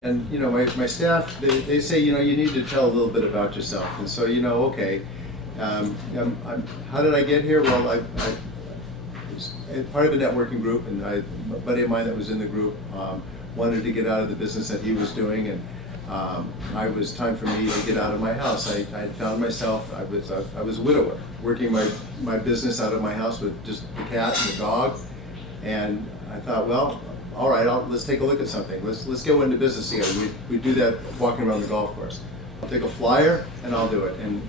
And my staff, they say, you need to tell a little bit about yourself. And so, okay, how did I get here? Well, I was part of a networking group, and a buddy of mine that was in the group wanted to get out of the business that he was doing, and it was time for me to get out of my house. I had found myself, I was a widower, working my business out of my house with just the cat and the dog, and I thought, well, all right, let's take a look at something. Let's go into business together. We do that walking around the golf course. I'll take a flyer and I'll do it. And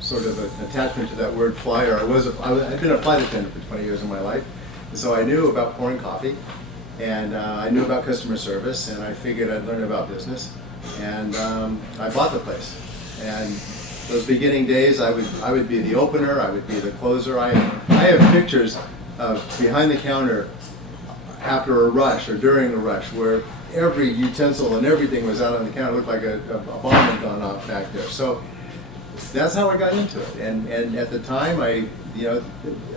sort of an attachment to that word flyer. I'd been a flight attendant for 20 years of my life, and so I knew about pouring coffee, and I knew about customer service, and I figured I'd learn about business, and I bought the place. And those beginning days, I would be the opener, I would be the closer. I have pictures of behind the counter after a rush or during a rush, where every utensil and everything was out on the counter. It looked like a bomb had gone off back there. So that's how I got into it. And at the time, I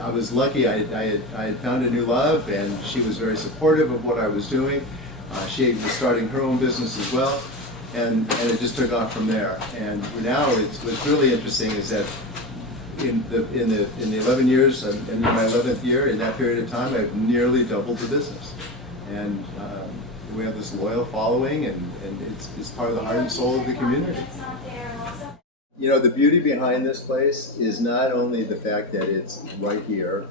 was lucky. I had found a new love, and she was very supportive of what I was doing. She was starting her own business as well, and it just took off from there. And now what's really interesting is that in the 11 years, I'm in my 11th year. In that period of time, I've nearly doubled the business, and we have this loyal following, and it's part of the heart and soul of the community. The beauty behind this place is not only the fact that it's right here,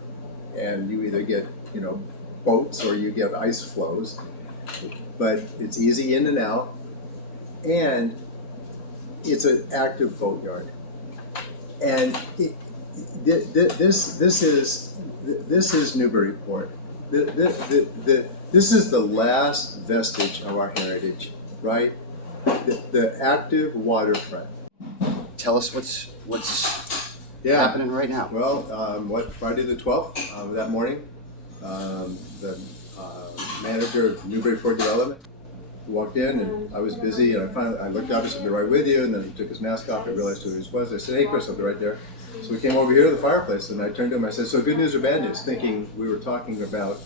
and you either get boats or you get ice flows, but it's easy in and out, and it's an active boatyard. And this is Newburyport. This is the last vestige of our heritage, right? The active waterfront. Tell us what's happening right now. Well, Friday the 12th, that morning, the manager of Newburyport Development walked in, and I was busy, and I looked up and said, "Be right with you," and then he took his mask off. I realized who he was. I said, "Hey, Chris, I'll be right there." So we came over here to the fireplace, and I turned to him. I said, "So good news or bad news?" Thinking we were talking about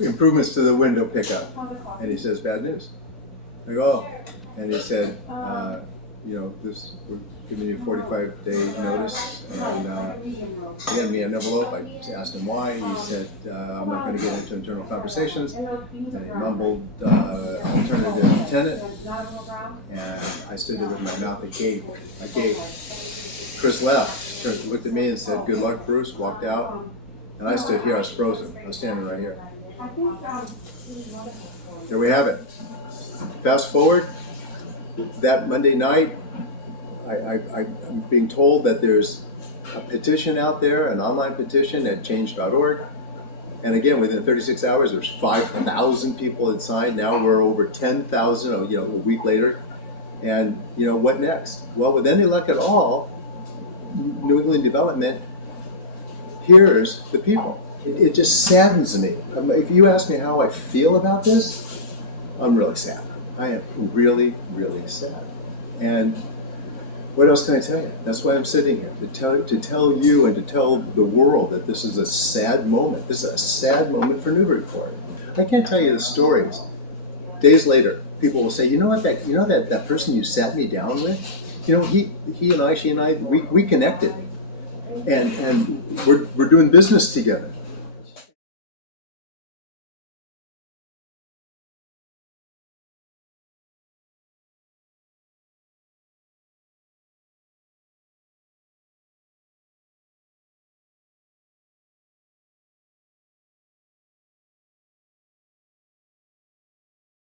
improvements to the window pickup. And he says, "Bad news." I go, "Oh," and he said, we're giving you a 45-day notice, and he handed me an envelope. I asked him why. He said, "I'm not going to get into internal conversations," and he mumbled alternative tenant, and I stood there with my mouth agape. Chris left, looked at me and said, "Good luck, Bruce," walked out, and I stood here. I was frozen. I was standing right here. There we have it. Fast forward, that Monday night, I'm being told that there's a petition out there, an online petition at change.org. And again, within 36 hours, there's 5,000 people had signed. Now we're over 10,000, a week later. And, what next? Well, with any luck at all, New England Development hears the people. It just saddens me. If you ask me how I feel about this, I'm really sad. I am really, really sad. And what else can I tell you? That's why I'm sitting here, to tell you and to tell the world that this is a sad moment. This is a sad moment for Newburyport. I can't tell you the stories. Days later, people will say, that person you sat me down with, she and I, we connected, and we're doing business together.